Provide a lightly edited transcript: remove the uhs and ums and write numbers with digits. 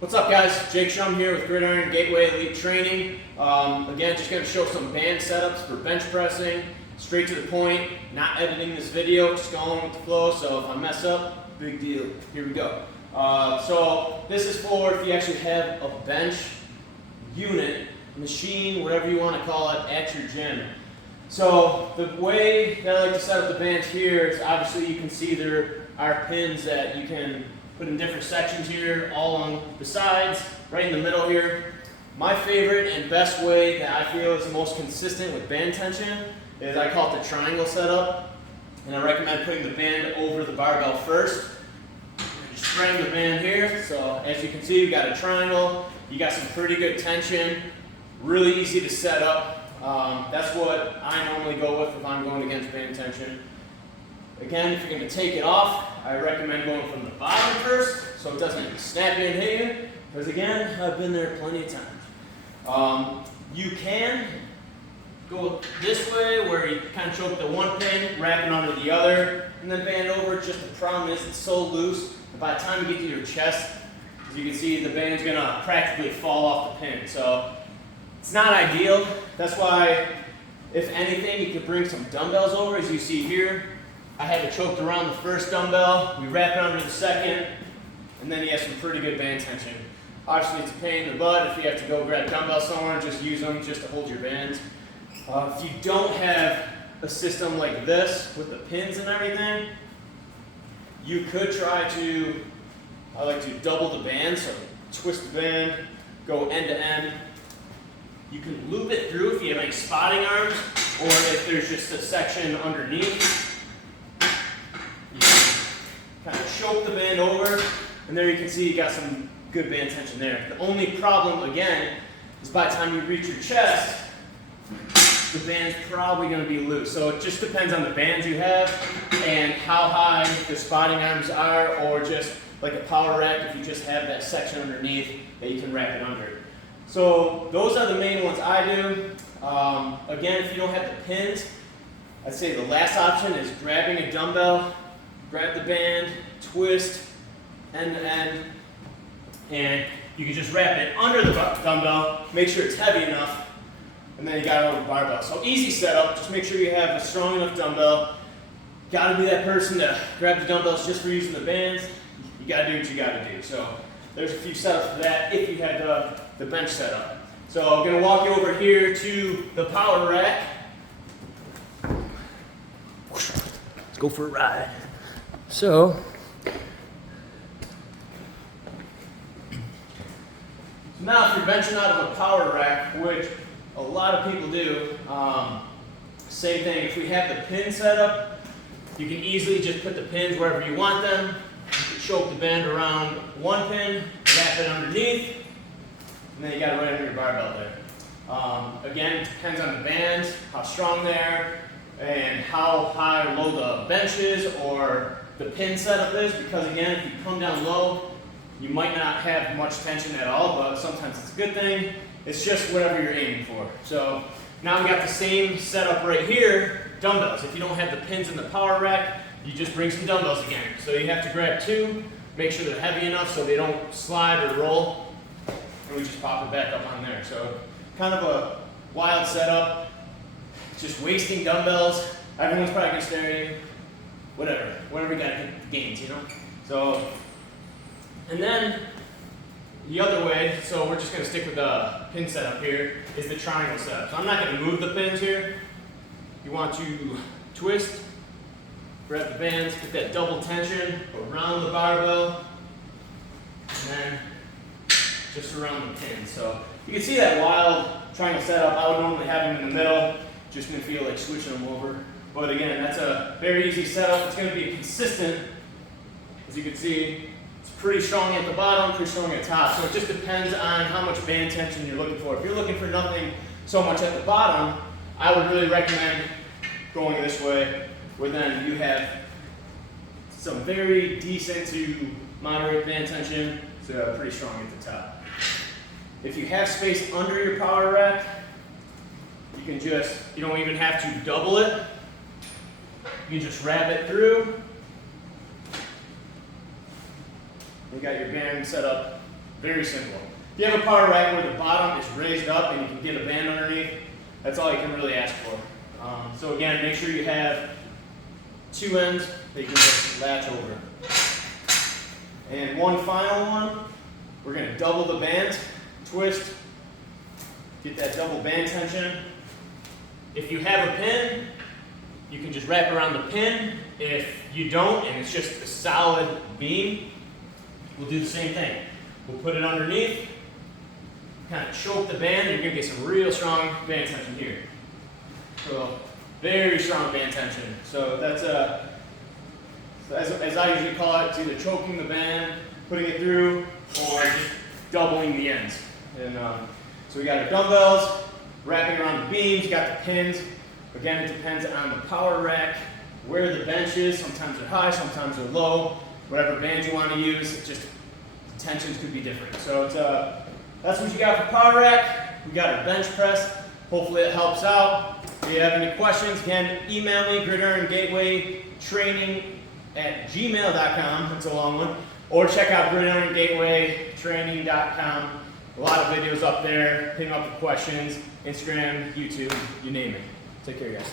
What's up, guys? Jake Shum here with Gridiron Gateway Elite Training. Again, just going to show some band setups for bench pressing, straight to the point, not editing this video, just going with the flow, so if I mess up, big deal. Here we go. So this is for if you actually have a bench unit, machine, whatever you want to call it, at your gym. So the way that I like to set up the bands here is obviously you can see there are pins that you can put in different sections here, all along the sides, right in the middle here. My favorite and best way that I feel is the most consistent with band tension is I call it the triangle setup. And I recommend putting the band over the barbell first. Just frame the band here. So as you can see, you got a triangle. You got some pretty good tension. Really easy to set up. That's what I normally go with if I'm going against band tension. Again, if you're going to take it off, I recommend going from the bottom first so it doesn't snap you and hit you. Because again, I've been there plenty of times. You can go this way where you kind of choke the one pin, wrap it onto the other, and then band over. Just the problem is it's so loose that by the time you get to your chest, as you can see, the band's going to practically fall off the pin. So it's not ideal. That's why, if anything, you could bring some dumbbells over, as you see here. I have it choked around the first dumbbell, we wrap it under the second, and then you have some pretty good band tension. Obviously it's a pain in the butt if you have to go grab dumbbells somewhere, just use them just to hold your bands. If you don't have a system like this with the pins and everything, you could try to, I like to double the band, so twist the band, go end to end. You can loop it through if you have any spotting arms, or if there's just a section underneath. Kind of choke the band over, and there you can see you got some good band tension there. The only problem, again, is by the time you reach your chest, the band's probably going to be loose. So it just depends on the bands you have and how high the spotting arms are, or just like a power rack if you just have that section underneath that you can wrap it under. So those are the main ones I do. Again, if you don't have the pins, I'd say the last option is grabbing a dumbbell. Grab the band, twist, end to end, and you can just wrap it under the dumbbell, make sure it's heavy enough, and then you got it over the barbell. So easy setup, just make sure you have a strong enough dumbbell. Gotta be that person to grab the dumbbells just for using the bands. You gotta do what you gotta do. So there's a few setups for that if you have the bench setup. So I'm gonna walk you over here to the power rack. Let's go for a ride. So, now if you're benching out of a power rack, which a lot of people do, same thing, if we have the pin set up, you can easily just put the pins wherever you want them. You can choke the band around one pin, wrap it underneath, and then you got it right under your barbell there. Again, it depends on the bands, how strong they are, and how high or low the bench is, or the pin setup is, because again, if you come down low, you might not have much tension at all, but sometimes it's a good thing. It's just whatever you're aiming for. So now we got the same setup right here, dumbbells. If you don't have the pins in the power rack, you just bring some dumbbells again. So you have to grab two, make sure they're heavy enough so they don't slide or roll, and we just pop it back up on there. So kind of a wild setup, just wasting dumbbells. Everyone's probably gonna stare at you. Whatever you got to gains, you know? So, and then the other way, so we're just going to stick with the pin setup here, is the triangle setup. So I'm not going to move the pins here. You want to twist, grab the bands, get that double tension around the barbell, and then just around the pin. So you can see that wild triangle setup. I would normally have them in the middle, just going to feel like switching them over. But again, that's a very easy setup. It's going to be consistent. As you can see, it's pretty strong at the bottom, pretty strong at the top. So it just depends on how much band tension you're looking for. If you're looking for nothing so much at the bottom, I would really recommend going this way, where then you have some very decent to moderate band tension, so pretty strong at the top. If you have space under your power rack, you don't even have to double it. You just wrap it through. You got your band set up Very simple. If you have a power rack where the bottom is raised up and you can get a band underneath, that's all you can really ask for. So again, make sure you have two ends that you can just latch over. And one final one, we're going to double the band, twist, get that double band tension. If you have a pin, you can just wrap around the pin. If you don't, and it's just a solid beam, we'll do the same thing. We'll put it underneath, kind of choke the band, and you're going to get some real strong band tension here. So, very strong band tension. So that's as I usually call it, it's either choking the band, putting it through, or just doubling the ends. And so we got our dumbbells, wrapping around the beams, got the pins. Again, it depends on the power rack, where the bench is. Sometimes they're high, sometimes they're low. Whatever band you want to use, it's just the tensions could be different. So it's, that's what you got for power rack. We got our bench press. Hopefully it helps out. If you have any questions, again, email me, gridirongatewaytraining@gmail.com. That's a long one. Or check out gridirongatewaytraining.com. A lot of videos up there. Hit me up with questions. Instagram, YouTube, you name it. Take care, guys.